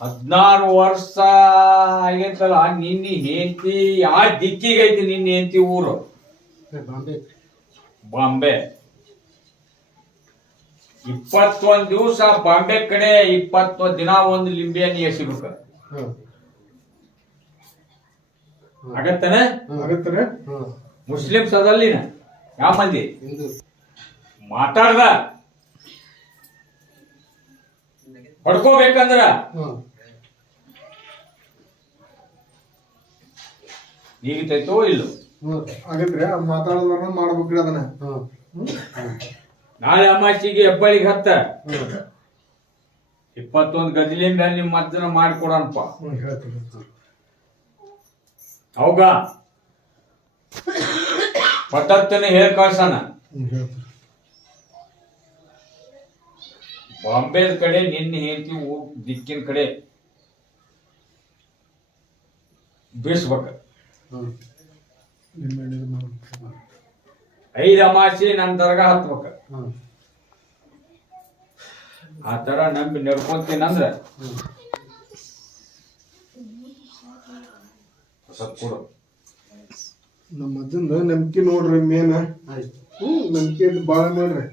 16 ವರ್ಷ ಆಗೈತಲ್ಲ. ನಿನ್ನೆ ಹೆಂಡತಿ ಯಾವ ದಿಕ್ಕಿಗೈತಿ? ನಿನ್ನೆ ಹೆಂಡತಿ ಊರು ಬಾಂಬೆ. 21 ದಿವಸ ಬಾಂಬೆ ಕಡೆ, 21 ದಿನ ಒಂದು ಲಿಂಬೆ ಹಣ್ಣಿ ಎಸಿಬೇಕ. ಆಗತ್ತನ? ಮುಸ್ಲಿಮ್ಸ್ ಅದಲ್ಲಿನ ಯಾವ ಮಂದಿ ಮಾತಾಡ್ದ ಪಡ್ಕೋಬೇಕಂದ್ರ ನೀಗಿತೈತೋ ಇಲ್ಲೋ ಆಗತ್ರಿ. ಮಾತಾಡೋದ್ರ ಮಾಡ್ಬೇಕ್ರಿ ಅದನ್ನ. ನಾಳೆ ಅಮಾಸಿಗೆ ಹೆಬ್ಬಳ್ಳಿಗೆ ಹತ್ತ 21 ಗಜಲಿಂದ ನಿಮ್ಮ ಮದ್ದನ ಮಾಡಿಕೊಡನಪ್ಪ. ಹೌಗ ಪಟ್ಟತ್ತನ ಹೇಳಿ ಕಳ್ಸಣ. ಬಾಂಬೆ ಕಡೆ ನಿನ್ನೆ ಹೇಳ್ತಿ ದಿಕ್ಕಿನ ಕಡೆ ಬೀಸ್ಬೇಕ. 5 ಅಮಾಸಿ ನನ್ನ ದರ್ಗಾ ಹತ್ಬೇಕ. ಆ ತರ ನಂಬಿ ನಡ್ಕೊಂತೀನಂದ್ರ ಸ್ವಲ್ಪ ಕೊಡು. ನಮ್ಮ ಅಜ್ಜಂದ ನಂಬಿಕೆ ನೋಡ್ರಿ ಮೇನ್. ನಂಬಿಕೆ ಬಾಳ ಮಾಡ್ರಿ.